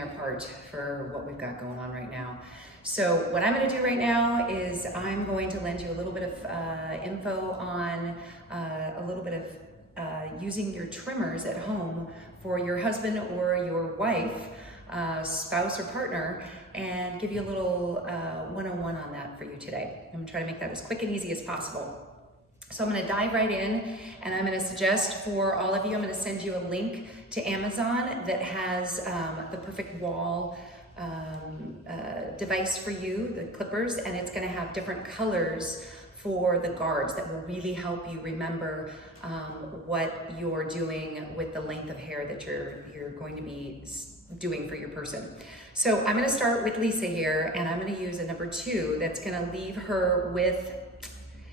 their part for what we've got going on right now. So what I'm going to do right now is I'm going to lend you a little bit of info on a little bit of using your trimmers at home for your husband or your wife, spouse or partner, and give you a little 101 on that for you today. I'm going to try to make that as quick and easy as possible. So I'm going to dive right in, and I'm going to suggest for all of you, I'm going to send you a link to Amazon that has the perfect wall device for you, the clippers, and it's going to have different colors for the guards that will really help you remember what you're doing with the length of hair that you're going to be doing for your person. So I'm going to start with Lisa here, and I'm going to use a number 2 that's going to leave her with,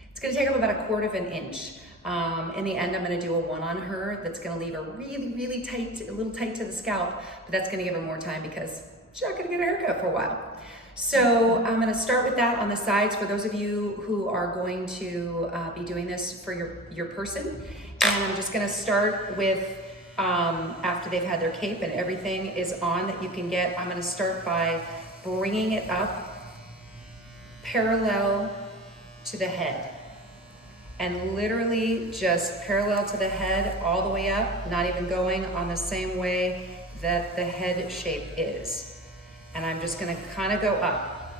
it's going to take up about 1/4 inch. In the end, I'm going to do a 1 on her that's going to leave her really, really tight, a little tight to the scalp, but that's going to give her more time because she's not going to get a haircut for a while. So I'm going to start with that on the sides for those of you who are going to be doing this for your person. And I'm just going to start with, after they've had their cape and everything is on that you can get, I'm going to start by bringing it up parallel to the head. And literally just parallel to the head all the way up, not even going on the same way that the head shape is. And I'm just gonna kind of go up.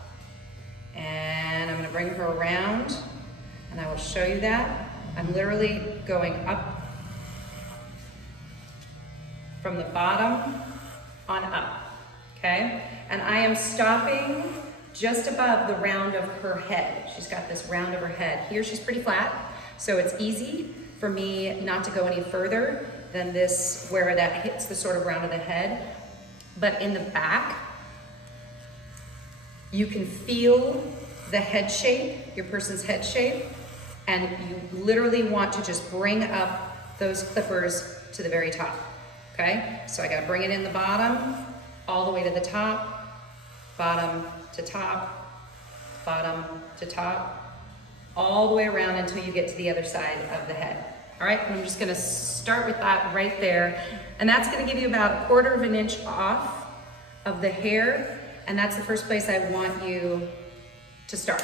And I'm gonna bring her around, and I will show you that. I'm literally going up from the bottom on up, okay? And I am stopping just above the round of her head. She's got this round of her head. Here she's pretty flat, so it's easy for me not to go any further than this, where that hits the sort of round of the head. But in the back, you can feel the head shape, your person's head shape, and you literally want to just bring up those clippers to the very top, okay? So I gotta bring it in the bottom, all the way to the top, bottom to top, bottom to top, all the way around until you get to the other side of the head. All right, and I'm just gonna start with that right there. And that's gonna give you about 1/4 inch off of the hair, and that's the first place I want you to start.